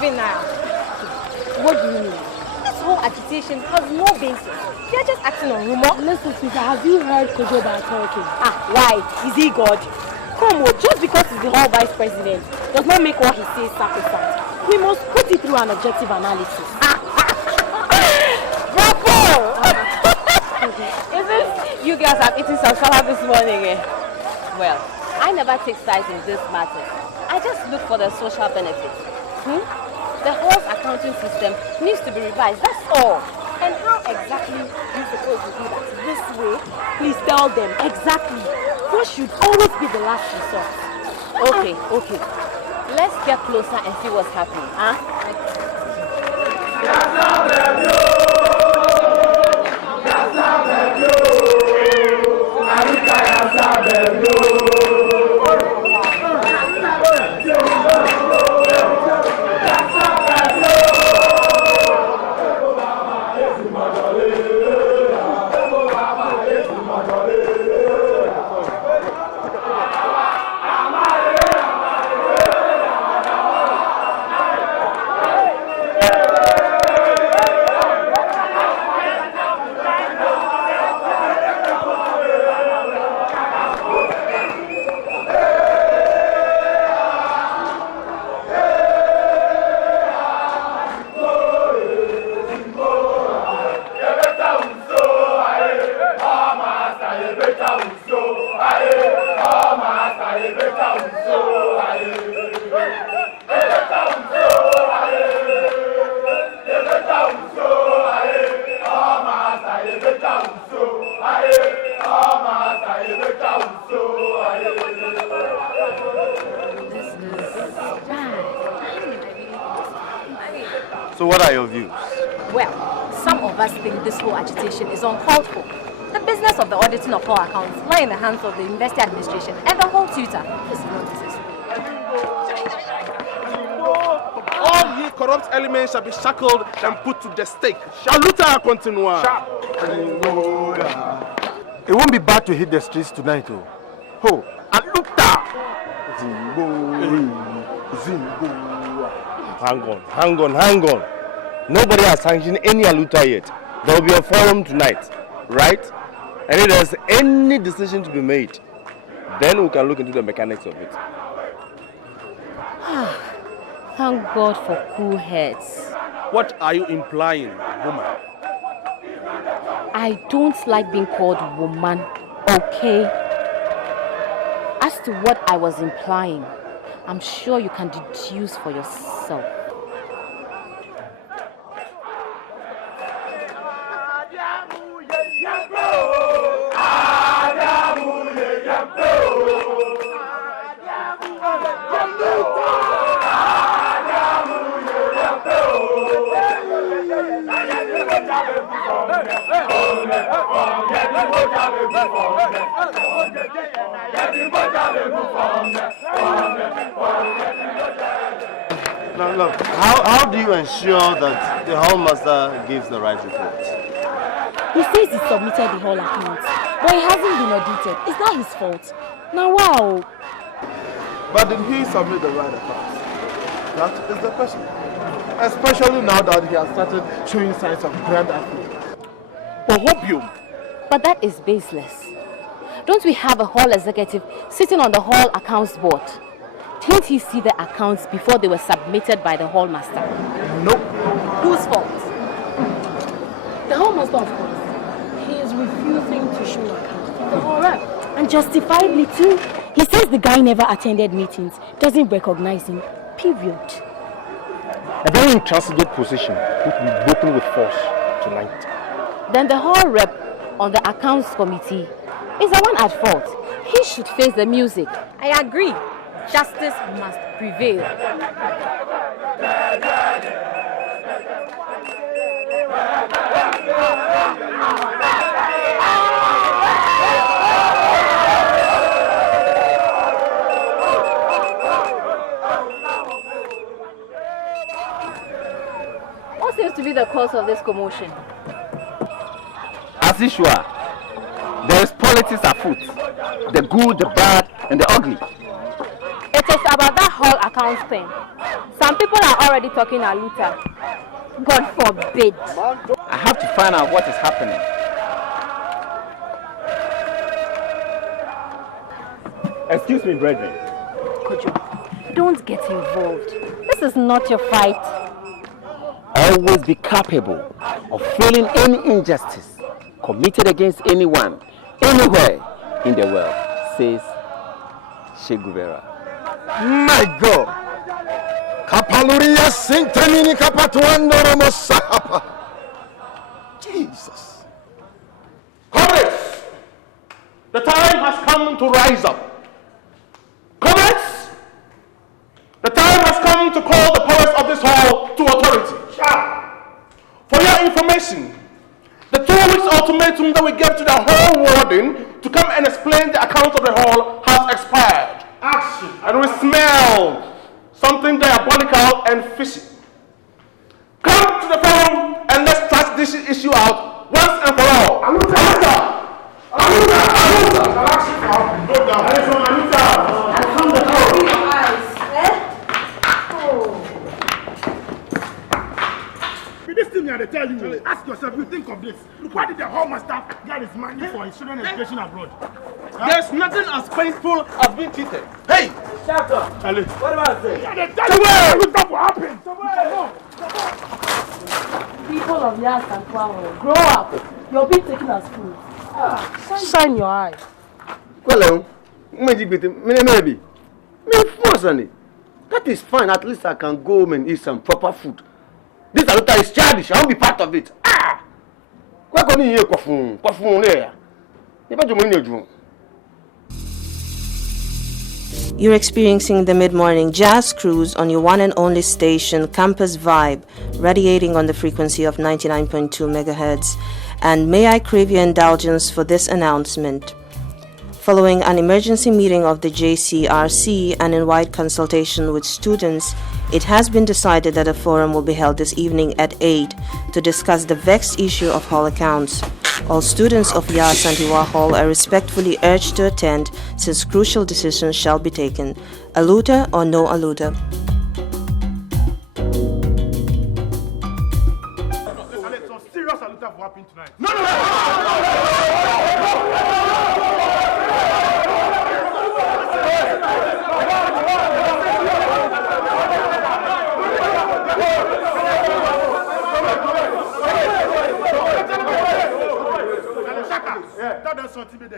Vinaya, what do you mean? This whole agitation has no basis. They're just acting on rumor. Listen, Peter, have you heard Kojoba talking? Why? Is he God? Come on, just because he's the whole vice president does not make what he says sacrosanct. We must put it through an objective analysis. Bravo! Isn't you guys have eaten some salad this morning? Well, I never take sides in this matter. I just look for the social benefits. The whole accounting system needs to be revised, that's all. And how exactly do you suppose you do that? This way? Please tell them. Exactly. What should always be the last resort? Okay. Let's get closer and see what's happening, huh? So what are your views? Well, some of us think this whole agitation is uncalled for. The business of the auditing of all accounts lie in the hands of the university administration and the whole tutor. This is not necessary. All ye corrupt elements shall be shackled and put to the stake. Aluta continua. It won't be bad to hit the streets tonight, oh. Ho, Aluta! Hang on. Nobody has sanctioned any Aluta yet. There will be a forum tonight, right? And if there's any decision to be made, then we can look into the mechanics of it. Thank God for cool heads. What are you implying, woman? I don't like being called woman, okay? As to what I was implying, I'm sure you can deduce for yourself. Now, how do you ensure that the hall master gives the right report? He says he submitted the whole account, but it hasn't been audited. It's not his fault. Now, wow. But did he submit the right account? That is the question. Especially now that he has started showing signs of grand effort. Ohopium. But that is baseless. Don't we have a hall executive sitting on the hall accounts board? Didn't he see the accounts before they were submitted by the hall master? Nope. Whose fault? The hall master, of course. He is refusing to show account. The whole rep. And justifiably too. He says the guy never attended meetings, doesn't recognize him. Period. A very intransigent position would be broken with force tonight. Then the hall rep on the accounts committee is the one at fault. He should face the music. I agree. Justice must prevail. What seems to be the cause of this commotion? As usual, there is politics afoot. The good, the bad, and the ugly. It is about that whole account thing. Some people are already talking Aluta. God forbid. I have to find out what is happening. Excuse me, brethren. Kojo, don't get involved. This is not your fight. Always be capable of feeling any injustice committed against anyone, anywhere in the world, says Che Guevara. My God. Kapaluria sintamini kapatuando romosahapa. Jesus. Comrades, the time has come to rise up. Comrades, the time has come to call the powers of this hall to authority. For your information, the 2 weeks ultimatum that we gave to the hall warden to come and explain the account of the hall has expired. Action. And we smell something diabolical and fishy. Come to the forum and let's trash this issue out once and for all. Aluta! Aluta! Aluta! Aluta! Go down. Aluta! And from the door. Open your eyes. This thing I tell you, ask yourself, you think of this. Look, why did the home staff get his money for his children's education abroad? There's nothing as painful as being cheated. Hey! Shut up. Ali. What about I say? Yeah, tell you what happened. People of Yas and Kwao, grow up. You're being taken as fools. Shine your eye. Well, maybe. That is fine. At least I can go home and eat some proper food. This Aluta is childish. I won't be part of it. You're experiencing the mid-morning jazz cruise on your one and only station, Campus Vibe, radiating on the frequency of 99.2 megahertz. And may I crave your indulgence for this announcement. Following an emergency meeting of the JCRC and in wide consultation with students, it has been decided that a forum will be held this evening at 8 to discuss the vexed issue of hall accounts. All students of Yas Santiwa Hall are respectfully urged to attend since crucial decisions shall be taken. Aluta or no Aluta? Some serious Aluta for happening tonight.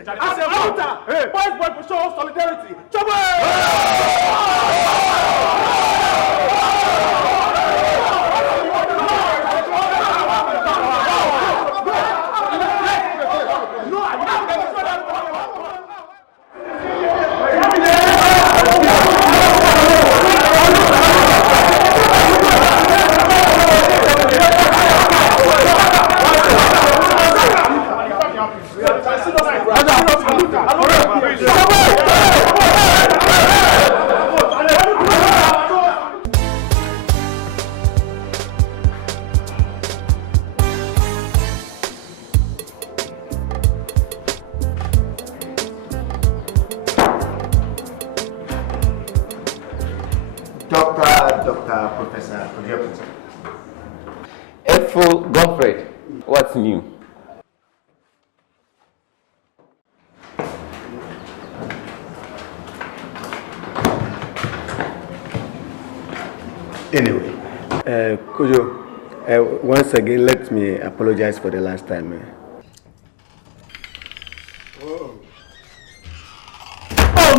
I said, Aluta! Boys for show solidarity. Professor, could you please? Edful Godfrey, what's new? Anyway, Kojo, once again, let me apologize for the last time. Oh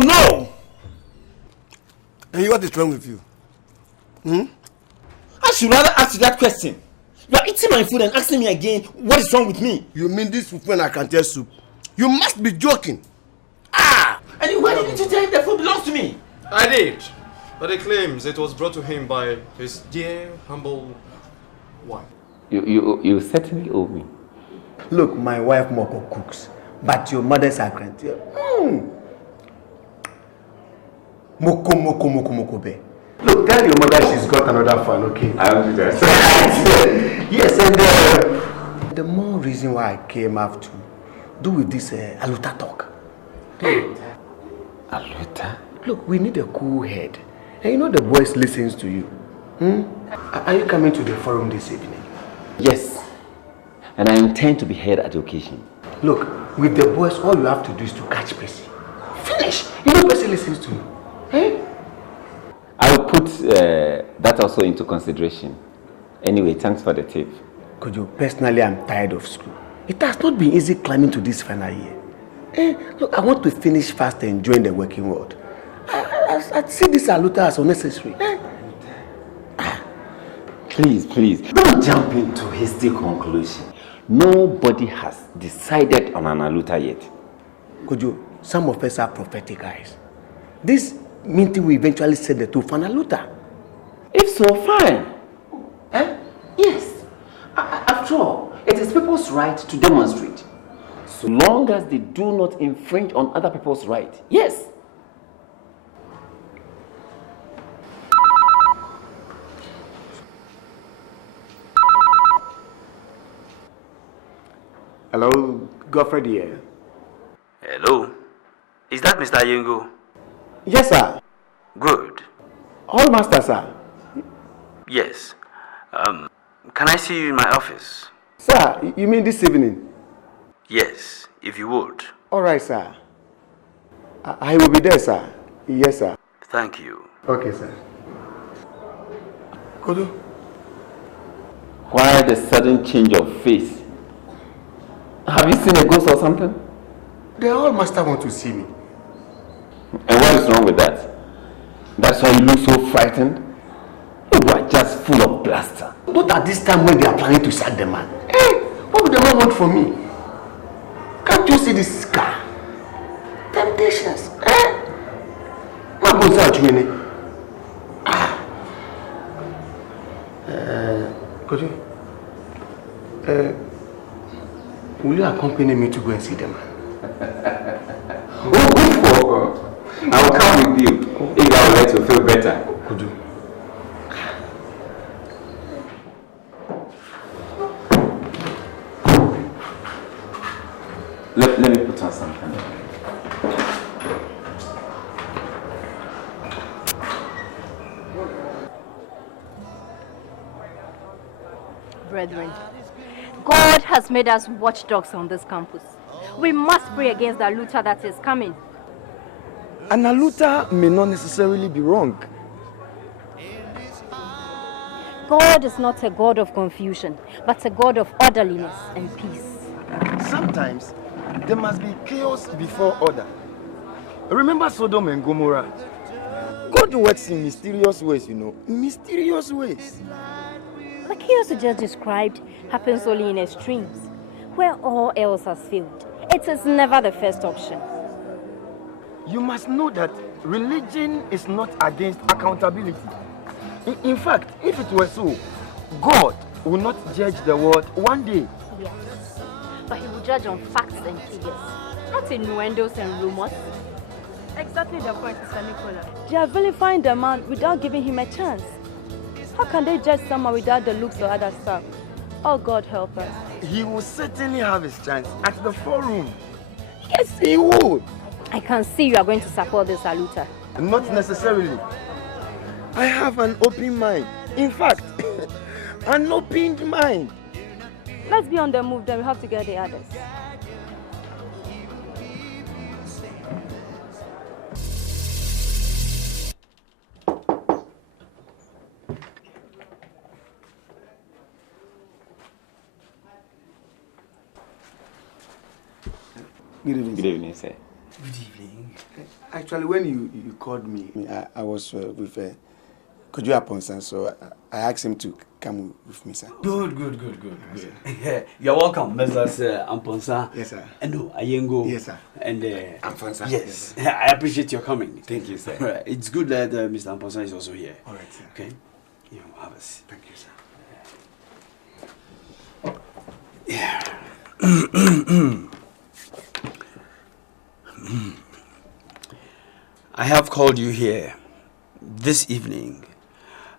no! And what is wrong with you? I should rather ask you that question. You are eating my food and asking me again, what is wrong with me? You mean this soup when I can tell soup? You must be joking. And why didn't you tell him the food belongs to me? I did. But he claims it was brought to him by his dear, humble wife. You certainly owe me. Look, my wife Moko cooks, but your mother's a grantier. Moko be. Look, tell your mother she's got another fan, okay? I'll do that. Yes, and the more reason why I came up to do with this Aluta talk. Aluta? Look, we need a cool head. And you know the voice listens to you. Are you coming to the forum this evening? Yes, and I intend to be heard at the occasion. Look, with the boys, all you have to do is to catch Percy. Finish! You know Percy listens to you. Eh? I will put that also into consideration. Anyway, thanks for the tip. Kojo, personally, I'm tired of school. It has not been easy climbing to this final year. Look, I want to finish fast and join the working world. I see this Aluta as unnecessary. Please, don't jump into hasty conclusion. Nobody has decided on an Aluta yet. Kojo, some of us are prophetic eyes. This meeting will eventually set the two for an Aluta. If so, fine. Yes. After all, it is people's right to demonstrate. So long as they do not infringe on other people's right. Yes. Hello, Godfrey here. Hello. Is that Mr. Yengo? Yes, sir. Good. All master, sir. Yes. Can I see you in my office? Sir, you mean this evening? Yes, if you would. All right, sir. I will be there, sir. Yes, sir. Thank you. Okay, sir. Kodo? Why the sudden change of face? Have you seen a ghost or something? The All Master want to see me. And what is wrong with that? That's why you look so frightened? You are just full of bluster. Not at this time when they are planning to sack the man. Hey, what would the man want from me? Can't you see this scar? Temptations. What goes out, you Could you? Will you accompany me to go and see the man? I will come with you if I will let you feel better. Could you? Let me put on something. Brethren, God has made us watchdogs on this campus. We must pray against the Aluta that is coming. An Aluta may not necessarily be wrong. God is not a God of confusion, but a God of orderliness and peace. Sometimes there must be chaos before order. Remember Sodom and Gomorrah? God works in mysterious ways, you know. Mysterious ways. The chaos you just described happens only in extremes, where all else has failed. It is never the first option. You must know that religion is not against accountability. In fact, if it were so, God will not judge the world one day. Yes, but he will judge on facts and figures, not innuendos and rumors. Exactly the point, Mr. Nicola. They are vilifying the man without giving him a chance. How can they judge someone without the looks or other stuff? Oh, God help us. He will certainly have his chance at the forum. Yes, he would. I can see you are going to support this Aluta. Not necessarily. I have an open mind. In fact, an opened mind. Let's be on the move, then we have to get the others. Good evening. Good evening, sir. Good evening. Actually, when you called me, I was with Kojo Aponsan, so I asked him to come with me, sir. Good. You're welcome, Mr. Amponsa. Yes, sir. And no, Ayengo. Yes, sir. And Amponsa. Yes, I appreciate your coming. Thank you, sir. Right. It's good that Mr. Amponsa is also here. All right, sir. Okay. You have a seat. Thank you, sir. Yeah. I have called you here this evening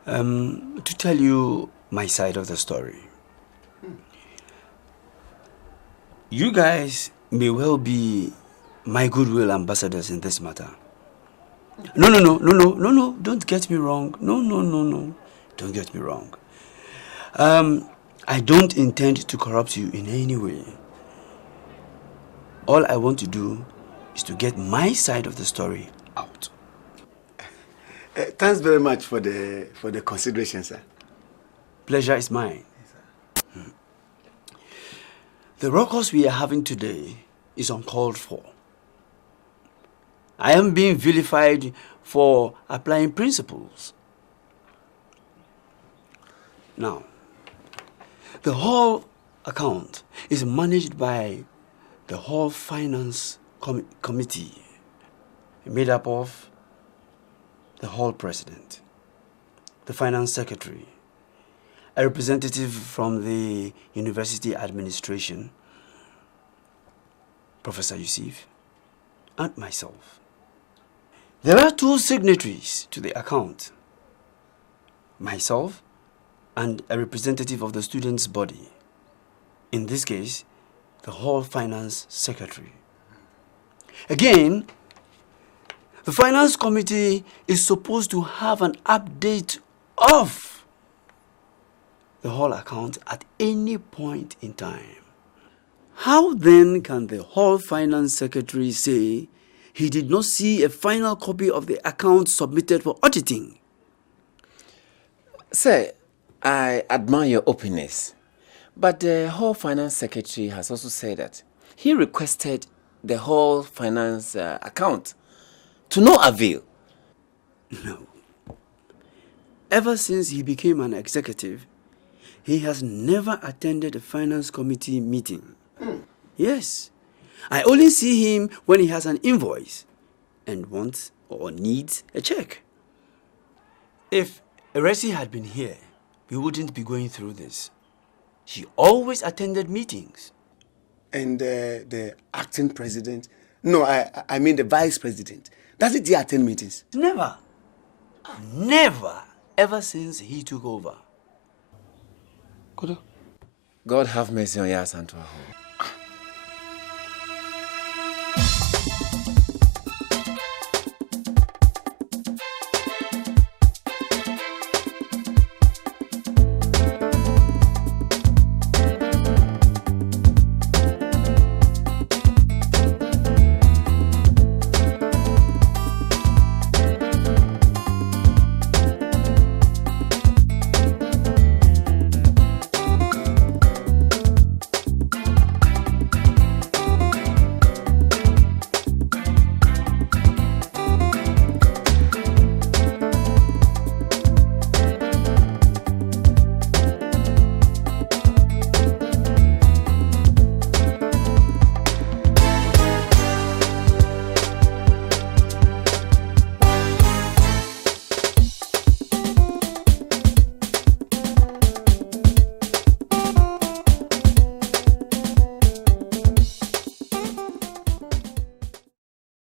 to tell you my side of the story. You guys may well be my goodwill ambassadors in this matter. No, don't get me wrong. No. Don't get me wrong. I don't intend to corrupt you in any way. All I want to do is to get my side of the story out. Thanks very much for the consideration, sir. Pleasure is mine. The ruckus we are having today is uncalled for. I am being vilified for applying principles. Now, the hall account is managed by the hall finance committee, made up of the hall president, the finance secretary, a representative from the university administration, Professor Yusuf, and myself. There are 2 signatories to the account, myself and a representative of the students' body, in this case, the hall finance secretary. Again, the finance committee is supposed to have an update of the hall account at any point in time. How then can the hall finance secretary say he did not see a final copy of the account submitted for auditing? Sir, I admire your openness, but the hall finance secretary has also said that he requested the hall finance account to no avail. No. Ever since he became an executive, he has never attended a finance committee meeting. Yes. I only see him when he has an invoice and wants or needs a check. If Eresi had been here, we wouldn't be going through this. She always attended meetings. And the acting president? No, I mean the vice president. Doesn't he attend meetings? Never. Never. Ever since he took over. God have mercy on Yasantua.